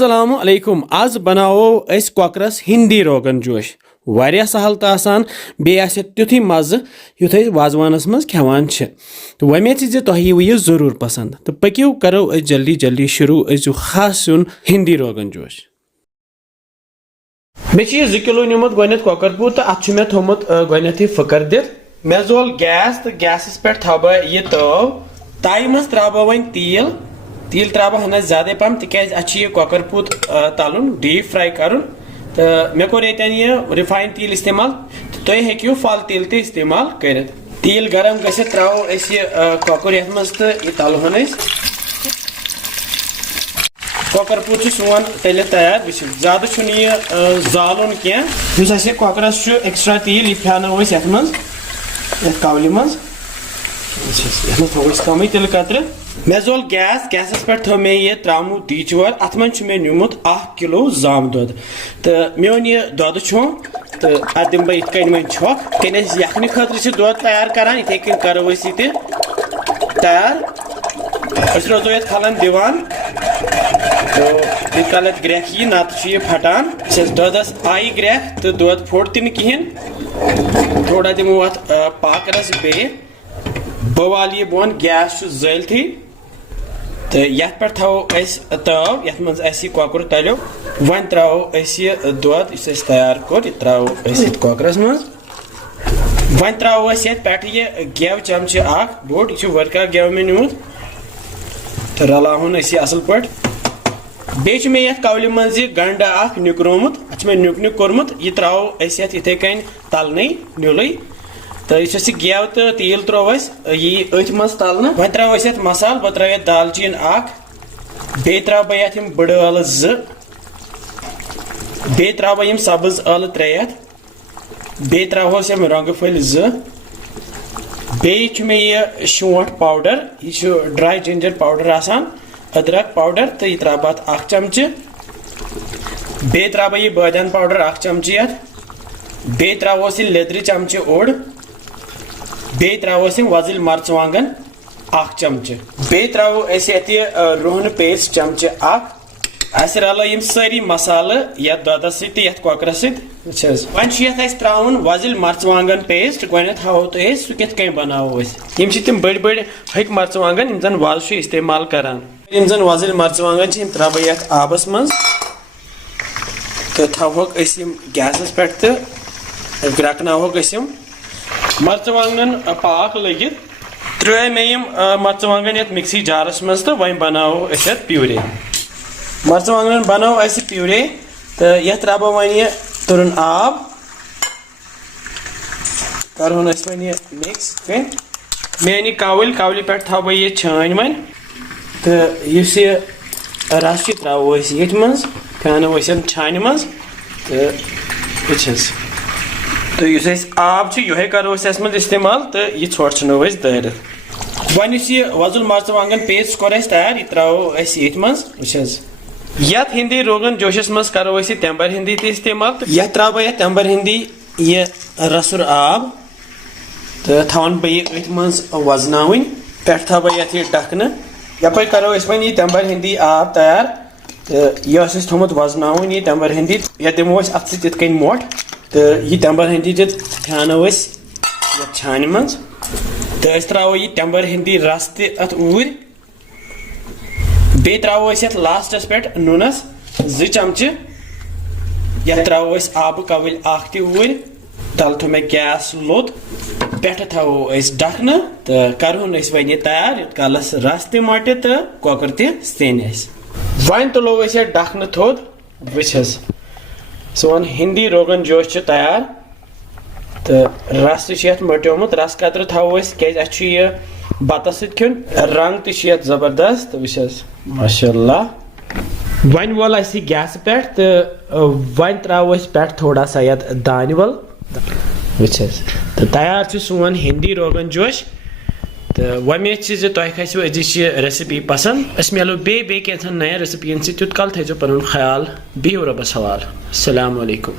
अस्सलामु अलैकुम आज बनावो अस कॉकरस हिंदी रोगन जोश वारिया सहल तो आसान बे आसे तुथी मज़ युथ वाजवानस मज खेवान छ तो वमें तुह यह जरूर पसंद तो पक्यू करो जल्दी जल्दी शुरू अजु खास सुन हिंदी रोगन जोश मे 2 किलो निमुत गोनेथ कॉकर पू तो अत मे थोमुत गोनेथ फकर दित मे जोल गैस तो गैस पे थव यह तव ताई मज त्रा वन तेल त्रा हना ज्यादा पहम तिकाज अच्छी कॉकर पूत तलन डीप फ्राई कर तो मे कोर यह रिफाइन तेल इस्तेमाल तो तुम हेक्यू फल तेल ते इस्तेमाल कर तेल गरम गसित त्रो कॉकर ये मज तो यह तलहन कॉकर पूत सोन तल तैयार वो ज्यादा यह जालुन कह कॉकरस एक्स्ट्रा तेल यह फेनो ये मज कवल मज कम तिल कतर मे जोल गैसस पे थो मे यह त्रामु दीचवर अत मे मे नुमुत 1 किलो जाम दुध तो मोन यह दुध छो तो अत दिम बह वन छक यखने खतर दुध तैयार करान इथे कन करो तैयार रोजो ये खलन दिवान तो इत कल ग्रेख यह नत फटान दुधस आई ग्रेख तो दुध फोट तह कहें थोड़ा दिमो अत पाकरस बे बवाल यह बोन गैस जल थी तो ये पे थो तव ये मज कॉकर तलो वन त्रो दुध इस तैयार कोर यह त्रो कॉकरस मज वन त्रो पे यह गेव चमच बोड़ यह वर्का गेव मे नुमुत तो रलावन असल पे बे मे ये कवल मज गंड निकरोमुत अत मे नुक नुक कोर्मुत यह त्रो इथे कन तलन नुल तो यह गेव तो तेल त्रोवस यह अथ मज तलन वो त्रोवस मसाल बह त्रो दालचीन बे त्रा बह बड़ ٲल 2 बे त्रा बह सब्ज ٲल 3 बे त्रोहस रंग फल 2 बे मे यह शोंठ पाउडर यह ड्राई जिंजर पाउडर आसान अदरक पाउडर तो यह त्रा बह 1 चमच बे त्रा बह यह बादान पाउडर 1 चमच ये बे त्रोस लित्र चमच ओड बे त्रोस वजिल मर्चवांगन 1 चमच बे त्रो रोहन पेस्ट चमच 1 रलो सारी मसाल ये दुधस ये कॉकरस वन त्रावन वजिल मर्चवांगन पेस्ट गो हावो तुम सह कित बनावो तम बड़ बड़ हक मर्चवांगन जन वज इस्तेमाल करान जन वजिल मर्चवांगन त्रा बह आबस मज तो थवोक गैसस पे तो ग्रकनोक मर्चवांगन पाक लगित त्रे मे मर्चवांगन ये मिक्सी जारस मज तो वन बनावो प्यूरे मर्चवांगन बनाव प्यूरे तो ये त्रा वन यह तुरन आब करहन वन यह मिक्स मे कवल पे थव यह छान वन तो इस रस त्रो ये मज फेनो छान मज तो तो इस आब यह करो मज इस्तेमाल तो यह छोड़ो दार वन वजुल मर्चवांगन पेस्ट कोर तैयार यह त्रो ये मज ये हिंदी रोगन जोशस मज करो तंबर हिंदी इस्तेमाल तो यह त्रा बह तंबर हिंदी यह रसुर आब तो थवन बह मज वजन पे थव ये ढकन यप करो वन यह तंबर हिंदी आब तैयार तो यह थोमुत वजन यह तंबर हिंदी यह दिमो अत सत मोट तो यह तंबर हिंदी फेनो छान मज तो त्रो यह तंबर हिंदी रस तथ ऊर बे त्रो लास्टस पे नूनस 2 चमच यह त्रो आब कवल 1 तूर तल थो मे गैस लोद पे थवो ढकन तो करहन वन तैयार इत कलस रस मटे तो कॉकर तेन वन तुलो ढकन थोद वस सोन हिंदी रोगन जोश तैयार तो रस मट्योमुत रस कतर थवो क्या बतस सुन रंग तो जबरदस्त तो माशाअल्लाह वन वोल गैस पे तो वन त्रो पे थोड़ा सा ये दान वल तो तैयार सोन हिंदी रोगन जोश तो वमेद तुम खसो अजिश रेसिपी पसंद अस मिलो बे कैन नया रेसिपी तुत कल थो पुन ख्याल बिहु रबस हवाल अस्सलामु अलैकुम।